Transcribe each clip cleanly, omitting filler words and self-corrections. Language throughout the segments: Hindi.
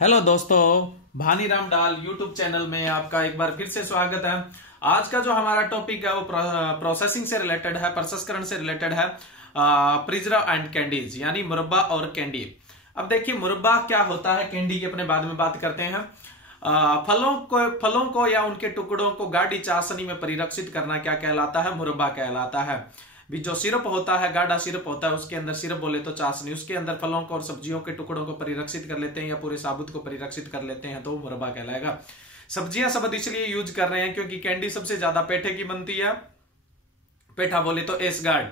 हेलो दोस्तों, भानीराम डाल यूट्यूब चैनल में आपका एक बार फिर से स्वागत है। आज का जो हमारा टॉपिक है वो प्रोसेसिंग से रिलेटेड है, प्रसंस्करण से रिलेटेड है। प्रिजर्व एंड कैंडीज यानी मुरब्बा और कैंडी। अब देखिए मुरब्बा क्या होता है, कैंडी की अपने बाद में बात करते हैं। फलों को या उनके टुकड़ों को गाढ़ी चाशनी में परिरक्षित करना क्या कहलाता है? मुरब्बा कहलाता है। भी जो सिरप होता है, गाढ़ा सिरप होता है, उसके अंदर सिरप बोले तो चाशनी, उसके अंदर फलों को और सब्जियों के टुकड़ों को परिरक्षित कर लेते हैं या पूरे साबुत को परिरक्षित कर लेते हैं तो वो मुरब्बा कहलाएगा। सब्जियां शब्द इसलिए यूज कर रहे हैं क्योंकि कैंडी सबसे ज्यादा पेठे की बनती है। पेठा बोले तो एस गार्ड,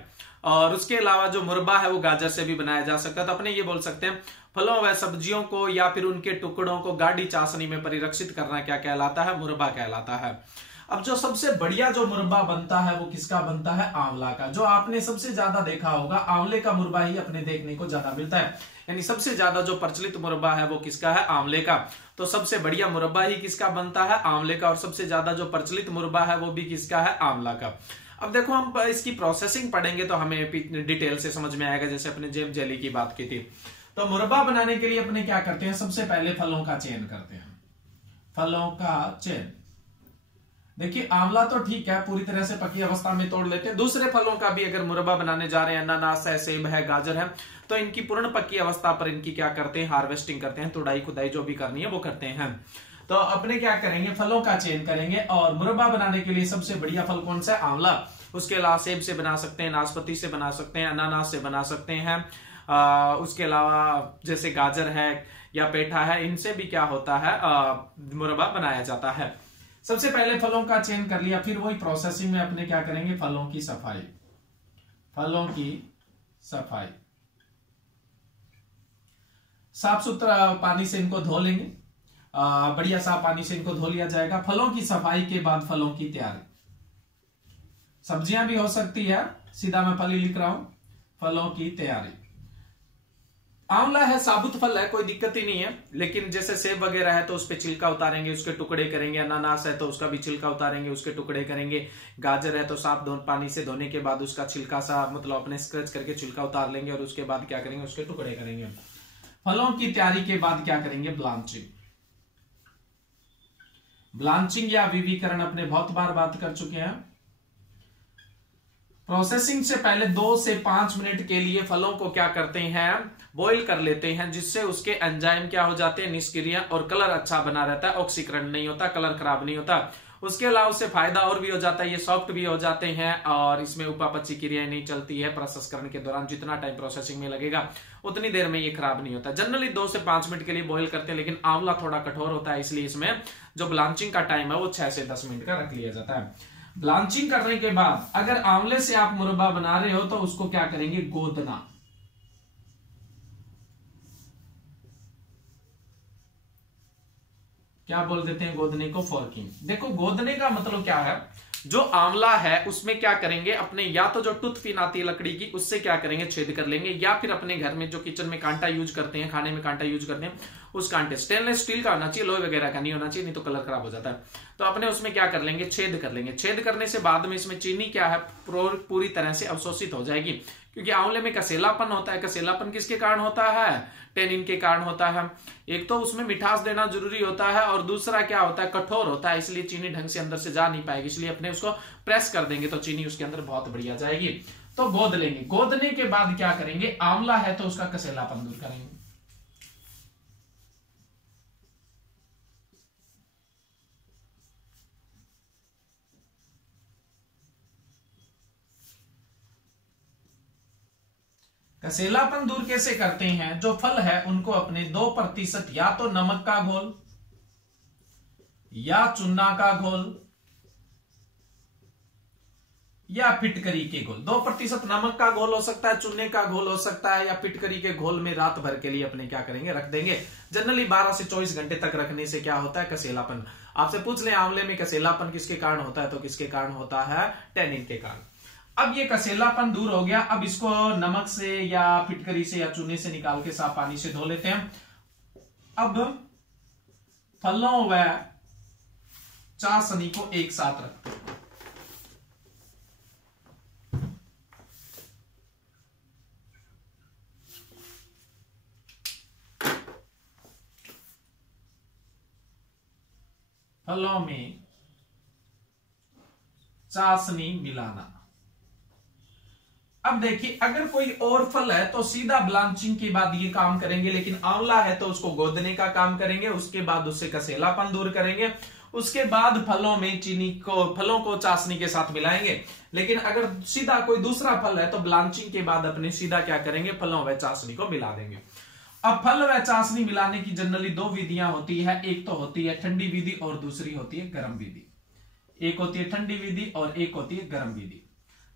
और उसके अलावा जो मुरब्बा है वो गाजर से भी बनाया जा सकता है। तो अपने ये बोल सकते हैं फलों व सब्जियों को या फिर उनके टुकड़ों को गाढ़ी चाशनी में परिरक्षित करना क्या कहलाता है? मुरब्बा कहलाता है। अब जो सबसे बढ़िया जो मुरब्बा बनता है वो किसका बनता है? आंवला का। जो आपने सबसे ज्यादा देखा होगा, आंवले का मुरब्बा ही अपने देखने को ज्यादा मिलता है। यानी सबसे ज्यादा जो प्रचलित मुरब्बा है वो किसका है? आंवले का। तो सबसे बढ़िया मुरब्बा ही किसका बनता है? आंवले का। और सबसे ज्यादा जो प्रचलित मुरब्बा है वो भी किसका है? आंवला का। अब देखो हम इसकी प्रोसेसिंग पढ़ेंगे तो हमें डिटेल से समझ में आएगा। जैसे अपने जेम जेली की बात की थी, तो मुरब्बा बनाने के लिए अपने क्या करते हैं? सबसे पहले फलों का चयन करते हैं। फलों का चयन, देखिए आंवला तो ठीक है, पूरी तरह से पकी अवस्था में तोड़ लेते हैं। दूसरे फलों का भी अगर मुरब्बा बनाने जा रहे हैं, अनानास है, सेब है, गाजर है, तो इनकी पूर्ण पकी अवस्था पर इनकी क्या करते हैं? हार्वेस्टिंग करते हैं, तुड़ाई खुदाई जो भी करनी है वो करते हैं। तो अपने क्या करेंगे? फलों का चयन करेंगे। और मुरब्बा बनाने के लिए सबसे बढ़िया फल कौन सा है? आंवला। उसके अलावा सेब से बना सकते हैं, नाशपाती से बना सकते हैं, अनानास से बना सकते हैं। उसके अलावा जैसे गाजर है या पेठा है, इनसे भी क्या होता है? मुरब्बा बनाया जाता है। सबसे पहले फलों का चयन कर लिया, फिर वही प्रोसेसिंग में अपने क्या करेंगे? फलों की सफाई। फलों की सफाई, साफ सुथरा पानी से इनको धो लेंगे। बढ़िया साफ पानी से इनको धो लिया जाएगा। फलों की सफाई के बाद फलों की तैयारी। सब्जियां भी हो सकती है, सीधा मैं फल ही लिख रहा हूं। फलों की तैयारी। आंवला है, साबुत फल है, कोई दिक्कत ही नहीं है। लेकिन जैसे सेब वगैरह है तो उस पे छिलका उतारेंगे, उसके टुकड़े करेंगे। अनानास है तो उसका भी छिलका उतारेंगे, उसके टुकड़े करेंगे। गाजर है तो साफ पानी से धोने के बाद उसका छिलका सा मतलब अपने स्क्रैच करके छिलका उतार लेंगे और उसके बाद क्या करेंगे? उसके टुकड़े करेंगे। फलों की तैयारी के बाद क्या करेंगे? ब्लांचिंग। ब्लांचिंग या विविकरण अपने बहुत बार बात कर चुके हैं। प्रोसेसिंग से पहले 2 से 5 मिनट के लिए फलों को क्या करते हैं? बॉईल कर लेते हैं, जिससे उसके एंजाइम क्या हो जाते हैं? निष्क्रिय, और कलर अच्छा बना रहता है, ऑक्सीकरण नहीं होता, कलर खराब नहीं होता। उसके अलावा उससे फायदा और भी हो जाता है, ये सॉफ्ट भी हो जाते हैं और इसमें उपापचय क्रियाएं नहीं चलती है। प्रसंस्करण के दौरान जितना टाइम प्रोसेसिंग में लगेगा उतनी देर में ये खराब नहीं होता। जनरली 2 से 5 मिनट के लिए बॉईल करते हैं, लेकिन आंवला थोड़ा कठोर होता है, इसलिए इसमें जो ब्लांचिंग का टाइम है वो 6 से 10 मिनट का रख लिया जाता है। ब्लांचिंग करने के बाद अगर आंवले से आप मुरब्बा बना रहे हो तो उसको क्या करेंगे? गोदना। क्या बोल देते हैं गोदने को? फॉर्किंग। देखो गोदने का मतलब क्या है? जो आंवला है उसमें क्या करेंगे? अपने या तो जो टूथ पिन आती है लकड़ी की, उससे क्या करेंगे? छेद कर लेंगे, या फिर अपने घर में जो किचन में कांटा यूज करते हैं, खाने में कांटा यूज करते हैं, उस कांटे, स्टेनलेस स्टील का होना चाहिए, लोहे वगैरह का नहीं होना चाहिए, नहीं तो कलर खराब हो जाता है। तो अपने उसमें क्या कर लेंगे? छेद कर लेंगे। छेद करने से बाद में इसमें चीनी क्या है? पूरी तरह से अवशोषित हो जाएगी, क्योंकि आंवले में कसेलापन होता है। कसेलापन किसके कारण होता है? टेनिन के कारण होता है। एक तो उसमें मिठास देना जरूरी होता है, और दूसरा क्या होता है? कठोर होता है, इसलिए चीनी ढंग से अंदर से जा नहीं पाएगी। इसलिए अपने उसको प्रेस कर देंगे तो चीनी उसके अंदर बहुत बढ़िया जाएगी। तो गोद लेंगे। गोदने के बाद क्या करेंगे? आंवला है तो उसका कसेलापन दूर करेंगे। कसेलापन दूर कैसे करते हैं? जो फल है उनको अपने 2% या तो नमक का घोल या चूना का घोल या फिटकरी के घोल। 2% नमक का घोल हो सकता है, चूने का घोल हो सकता है, या फिटकरी के घोल में रात भर के लिए अपने क्या करेंगे? रख देंगे। जनरली 12 से 24 घंटे तक रखने से क्या होता है? कसेलापन। आपसे पूछ ले आंवले में कसेलापन किसके कारण होता है, तो किसके कारण होता है? टैनिन के कारण। अब ये कसेलापन दूर हो गया। अब इसको नमक से या फिटकरी से या चूने से निकाल के साफ पानी से धो लेते हैं। अब फलों व चाशनी को एक साथ रखते हैं। फलों में चाशनी मिलाना। अब देखिए, अगर कोई और फल है तो सीधा ब्लांचिंग के बाद ये काम करेंगे, लेकिन आंवला है तो उसको गोदने का काम करेंगे, उसके बाद उससे कसेलापन दूर करेंगे, उसके बाद फलों को चाशनी के साथ मिलाएंगे। लेकिन अगर सीधा कोई दूसरा फल है तो ब्लांचिंग के बाद अपने सीधा क्या करेंगे, फलों व चाशनी को मिला देंगे। अब फल व चाशनी मिलाने की जनरली दो विधियां होती है, एक तो होती है ठंडी विधि और दूसरी होती है गर्म विधि। एक होती है ठंडी विधि और एक होती है गर्म विधि।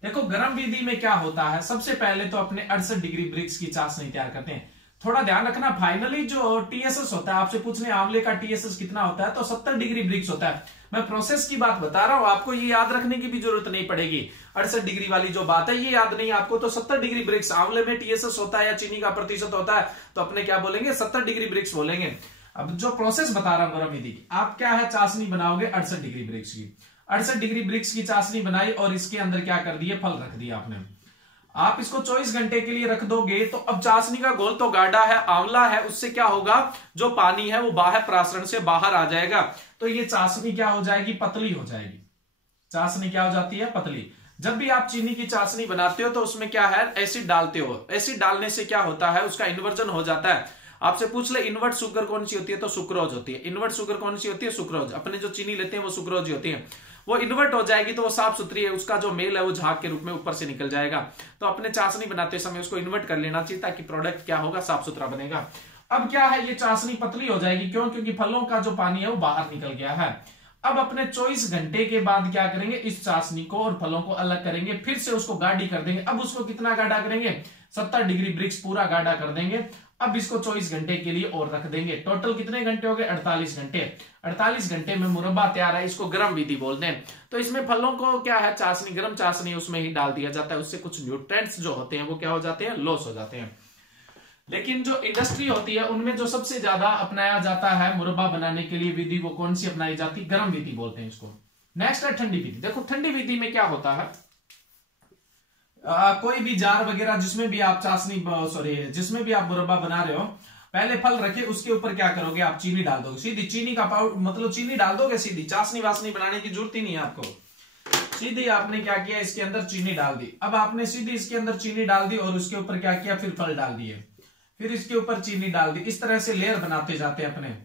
देखो, गर्म विधि में क्या होता है, सबसे पहले तो अपने 68 डिग्री ब्रिक्स की चाशनी तैयार करते हैं। थोड़ा ध्यान रखना, फाइनली जो टीएसएस होता है, आपसे पूछने आंवले का टीएसएस कितना होता है, तो 70 डिग्री ब्रिक्स होता है। मैं प्रोसेस की बात बता रहा हूं, आपको ये याद रखने की भी जरूरत नहीं पड़ेगी। 68 डिग्री वाली जो बात है ये याद नहीं आपको, तो 70 डिग्री ब्रिक्स आंवले में टीएसएस होता है या चीनी का प्रतिशत होता है, तो अपने क्या बोलेंगे, 70 डिग्री ब्रिक्स बोलेंगे। अब जो प्रोसेस बता रहा हूं गर्म विधि की, आप क्या है, चाशनी बनाओगे 68 डिग्री ब्रिक्स की। 68 डिग्री ब्रिक्स की चाशनी बनाई और इसके अंदर क्या कर दिए, फल रख दिया आपने। आप इसको 24 घंटे के लिए रख दोगे तो अब चाशनी का घोल तो गाढ़ा है, आंवला है, उससे क्या होगा, जो पानी है वो बाहर प्रासरण से बाहर आ जाएगा, तो ये चाशनी क्या हो जाएगी, पतली हो जाएगी। चाशनी क्या हो जाती है, पतली। जब भी आप चीनी की चाशनी बनाते हो तो उसमें क्या है, एसिड डालते हो। एसिड डालने से क्या होता है, उसका इन्वर्जन हो जाता है। आपसे पूछ ले इन्वर्ट शुगर कौन सी होती है, तो सुक्रोज होती है। इन्वर्ट शुगर कौन सी होती है, सुक्रोज। अपने जो चीनी लेते हैं वो सुक्रोज ही होती है। वो इन्वर्ट हो जाएगी तो वो साफ सुथरी है, उसका जो मेल है वो झाग के रूप में ऊपर से निकल जाएगा। तो अपने चाशनी बनाते समय उसको इन्वर्ट कर लेना चाहिए, ताकि प्रोडक्ट क्या होगा, साफ सुथरा बनेगा। अब क्या है, ये चाशनी पतली हो जाएगी, क्यों, क्योंकि फलों का जो पानी है वो बाहर निकल गया है। अब अपने 24 घंटे के बाद क्या करेंगे, इस चाशनी को और फलों को अलग करेंगे, फिर से उसको गाढ़ी कर देंगे। अब उसको कितना गाढ़ा करेंगे, 70 डिग्री ब्रिक्स पूरा गाढ़ा कर देंगे। अब इसको 24 घंटे के लिए और रख देंगे। टोटल कितने घंटे हो गए, 48 घंटे। 48 घंटे में मुरब्बा तैयार है, इसको गर्म विधि बोलते हैं। तो इसमें फलों को क्या है, चाशनी, गर्म चाशनी उसमें ही डाल दिया जाता है, उससे कुछ न्यूट्रिएंट्स जो होते हैं वो क्या हो जाते हैं, लॉस हो जाते हैं। लेकिन जो इंडस्ट्री होती है उनमें जो सबसे ज्यादा अपनाया जाता है मुरब्बा बनाने के लिए विधि, वो कौन सी अपनाई जाती है, गर्म विधि बोलते हैं इसको। नेक्स्ट है ठंडी विधि। देखो, ठंडी विधि में क्या होता है, कोई भी जार वगैरह जिसमें भी आप जिसमें भी आप मुरब्बा बना रहे हो, पहले फल रखे, उसके ऊपर क्या करोगे, आप चीनी डाल दोगे। सीधी चीनी का पाउडर, मतलब चीनी डाल दोगे सीधी, चाशनी वाशनी बनाने की जरूरत ही नहीं है आपको। सीधी आपने क्या किया, इसके अंदर चीनी डाल दी। अब आपने सीधी इसके अंदर चीनी डाल दी और उसके ऊपर क्या किया, फिर फल डाल दिए, फिर इसके ऊपर चीनी डाल दी। इस तरह से लेयर बनाते जाते हैं अपने।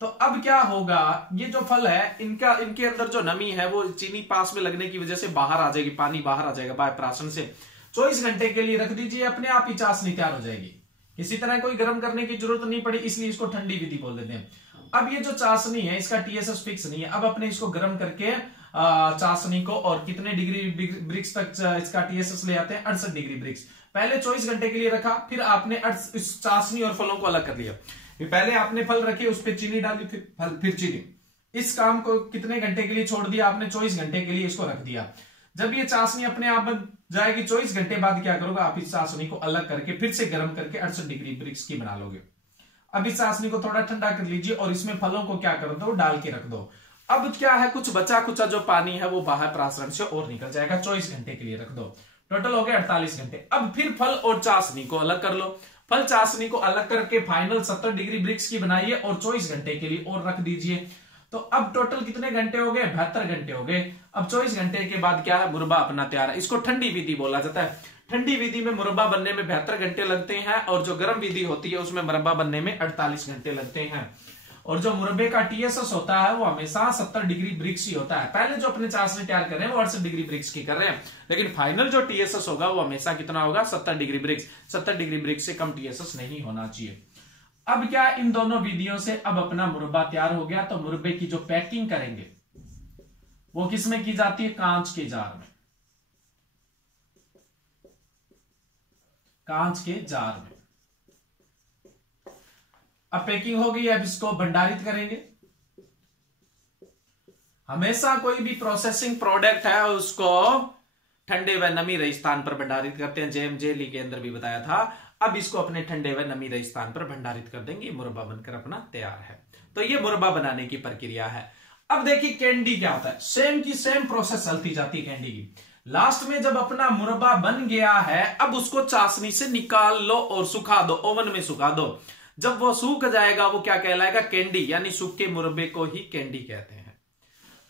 तो अब क्या होगा, ये जो फल है इनके अंदर जो नमी है वो चीनी पास में लगने की वजह से बाहर आ जाएगी, पानी बाहर आ जाएगा बाय प्राशन से। 24 घंटे के लिए रख दीजिए, अपने आप ही चाशनी तैयार हो जाएगी। किसी तरह कोई गर्म करने की जरूरत नहीं पड़ी, इसलिए इसको ठंडी विधि बोल देते हैं। अब ये जो चाशनी है इसका टीएसएस फिक्स नहीं है। अब अपने इसको गर्म करके चाशनी को, और कितने डिग्री ब्रिक्स तक इसका टीएसएस ले आते हैं, 68 डिग्री ब्रिक्स। पहले 24 घंटे के लिए रखा, फिर आपने इस चाशनी और फलों को अलग कर लिया। पहले आपने फल रखे, उस पर चीनी डाली, फिर फल, फिर चीनी। इस काम को कितने घंटे के लिए छोड़ दिया आपने, 24 घंटे के लिए इसको रख दिया। जब ये चाशनी अपने आप बन जाएगी, 24 घंटे बाद क्या करोगे, आप इस चाशनी को अलग करके फिर से गर्म करके 68 डिग्री ब्रिक्स की बना लोगे। अब इस चाशनी को थोड़ा ठंडा कर लीजिए और इसमें फलों को क्या कर दो, डाल के रख दो। अब क्या है, कुछ बचा कुचा जो पानी है वो बाहर प्रासरण से और निकल जाएगा। 24 घंटे के लिए रख दो, टोटल हो गए 48 घंटे। अब फिर फल और चाशनी को अलग कर लो। फल चाशनी को अलग करके फाइनल 70 डिग्री ब्रिक्स की बनाइए और 24 घंटे के लिए और रख दीजिए। तो अब टोटल कितने घंटे हो गए, 72 घंटे हो गए। अब 24 घंटे के बाद क्या है, मुरब्बा अपना तैयार है। इसको ठंडी विधि बोला जाता है। ठंडी विधि में मुरब्बा बनने में 72 घंटे लगते हैं, और जो गर्म विधि होती है उसमें मुरब्बा बनने में 48 घंटे लगते हैं। और जो मुरब्बे का टीएसएस होता है वो हमेशा 70 डिग्री ब्रिक्स ही होता है। पहले जो अपने चाशनी तैयार कर रहे हैं वो 68 डिग्री ब्रिक्स की कर रहे हैं, लेकिन फाइनल जो टीएसएस होगा वो हमेशा कितना होगा, 70 डिग्री ब्रिक्स। 70 डिग्री ब्रिक्स से कम टीएसएस नहीं होना चाहिए। अब क्या, इन दोनों विधियों से अब अपना मुरब्बा तैयार हो गया। तो मुरब्बे की जो पैकिंग करेंगे वो किसमें की जाती है, कांच के जार में। कांच के जार में अब पैकिंग हो गई। अब इसको भंडारित करेंगे। हमेशा कोई भी प्रोसेसिंग प्रोडक्ट है उसको ठंडे व नमी रहित स्थान पर भंडारित करते हैं, जेम जेली के अंदर भी बताया था। अब इसको अपने ठंडे व नमी रहित स्थान पर भंडारित कर देंगे। मुरब्बा बनकर अपना तैयार है। तो ये मुरब्बा बनाने की प्रक्रिया है। अब देखिए कैंडी क्या होता है, सेम की सेम प्रोसेस चलती जाती है कैंडी की। लास्ट में जब अपना मुरब्बा बन गया है, अब उसको चाशनी से निकाल लो और सुखा दो, ओवन में सुखा दो। जब वो सूख जाएगा वो क्या कहलाएगा, कैंडी, यानी सूखे मुरब्बे को ही कैंडी कहते हैं।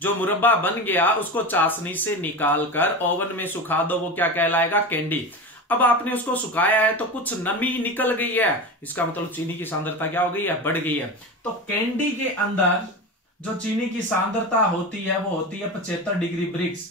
जो मुरब्बा बन गया उसको चाशनी से निकालकर ओवन में सुखा दो, वो क्या कहलाएगा? कैंडी। अब आपने उसको सुखाया है तो कुछ नमी निकल गई है, इसका मतलब चीनी की सांद्रता क्या हो गई है? बढ़ गई है। तो कैंडी के अंदर जो चीनी की सांद्रता होती है वो होती है 75 डिग्री ब्रिक्स।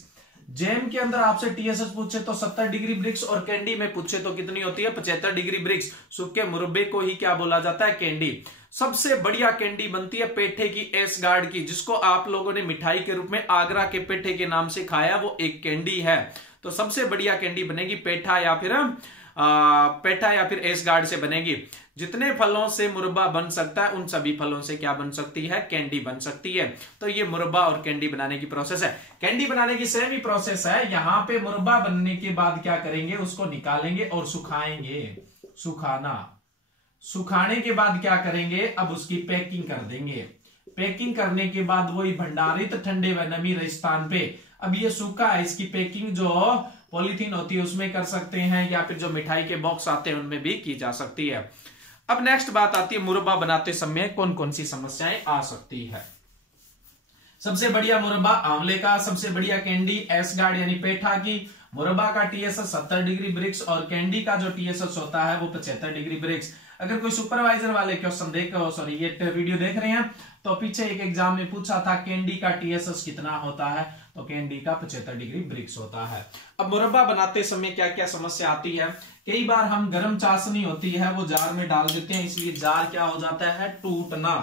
जैम के अंदर आपसे टीएसएच पूछे तो 70 डिग्री ब्रिक्स और कैंडी में पूछे तो कितनी होती है? 75 डिग्री ब्रिक्स। सूखे मुरब्बे को ही क्या बोला जाता है? कैंडी। सबसे बढ़िया कैंडी बनती है पेठे की, एस गार्ड की, जिसको आप लोगों ने मिठाई के रूप में आगरा के पेठे के नाम से खाया, वो एक कैंडी है। तो सबसे बढ़िया कैंडी बनेगी पेठा या फिर एस गार्ड से बनेगी। जितने फलों से मुरब्बा बन सकता है उन सभी फलों से क्या बन सकती है? कैंडी बन सकती है। तो ये मुरब्बा और कैंडी बनाने की प्रोसेस है। कैंडी बनाने की सेम ही प्रोसेस है। यहां पे मुरब्बा बनने के बाद क्या करेंगे? उसको निकालेंगे और सुखाएंगे। सुखाने के बाद क्या करेंगे? अब उसकी पैकिंग कर देंगे। पैकिंग करने के बाद वही भंडारित ठंडे व नमी रहित स्थान पे, अब ये सूखा है, इसकी पैकिंग जो पॉलीथीन होती है उसमें कर सकते हैं, या फिर जो मिठाई के बॉक्स आते हैं उनमें भी की जा सकती है। अब नेक्स्ट बात आती है मुरब्बा बनाते समय कौन कौन सी समस्याएं आ सकती है। सबसे बढ़िया मुरब्बा आंवले का, सबसे बढ़िया कैंडी एस गार्ड यानी पेठा की। मुरब्बा का टीएसएस 70 डिग्री ब्रिक्स और कैंडी का जो टीएसएस होता है वो 75 डिग्री ब्रिक्स। अगर कोई सुपरवाइजर वाले क्वेश्चन ये वीडियो देख रहे हैं तो पीछे एक एग्जाम में पूछा था कैंडी का टीएसएस कितना होता है, तो कैंडी का 75 डिग्री ब्रिक्स होता है। अब मुरब्बा बनाते समय क्या क्या समस्या आती है? कई बार हम गर्म चाशनी होती है वो जार में डाल देते हैं, इसलिए जार क्या हो जाता है? टूटना,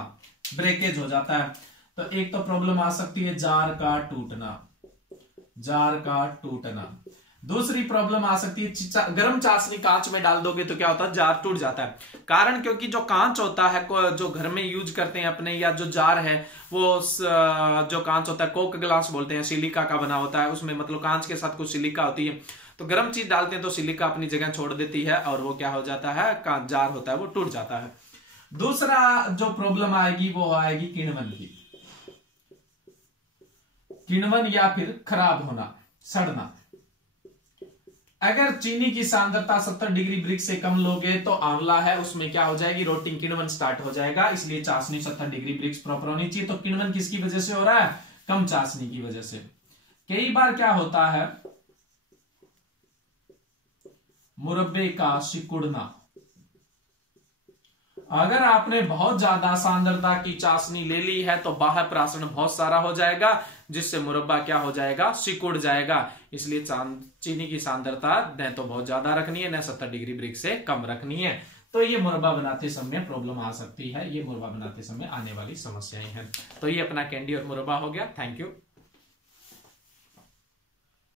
ब्रेकेज हो जाता है। तो एक तो प्रॉब्लम आ सकती है जार का टूटना। दूसरी प्रॉब्लम आ सकती है गर्म चाशनी कांच में डाल दोगे तो क्या होता है? जार टूट जाता है। कारण क्योंकि जो कांच होता है जो घर में यूज करते हैं अपने, या जो जार है वो जो कांच होता है कोक ग्लास बोलते हैं, सिलिका का बना होता है। उसमें मतलब कांच के साथ कुछ सिलिका होती है, तो गर्म चीज डालते हैं तो सिलिका अपनी जगह छोड़ देती है और वो क्या हो जाता है? जार होता है वो टूट जाता है। दूसरा जो प्रॉब्लम आएगी वो आएगी किण्वन की। किण्वन या फिर खराब होना, सड़ना। अगर चीनी की सांद्रता 70 डिग्री ब्रिक्स से कम लोगे तो आंवला है उसमें क्या हो जाएगी? रोटिंग, किण्वन स्टार्ट हो जाएगा। इसलिए चाशनी 70 डिग्री ब्रिक्स प्रॉपर होनी चाहिए। तो किण्वन किसकी वजह से हो रहा है? कम चाशनी की वजह से। कई बार क्या होता है? मुरब्बे का सिकुड़ना। अगर आपने बहुत ज्यादा सांद्रता की चाशनी ले ली है तो बाह्य प्राशन बहुत सारा हो जाएगा, जिससे मुरब्बा क्या हो जाएगा? सिकुड़ जाएगा। इसलिए चीनी की सांद्रता न तो बहुत ज्यादा रखनी है, न 70 डिग्री ब्रिक्स से कम रखनी है। तो ये मुरब्बा बनाते समय प्रॉब्लम आ सकती है। ये मुरब्बा बनाते समय आने वाली समस्याएं हैं। तो ये अपना कैंडी और मुरब्बा हो गया। Thank you.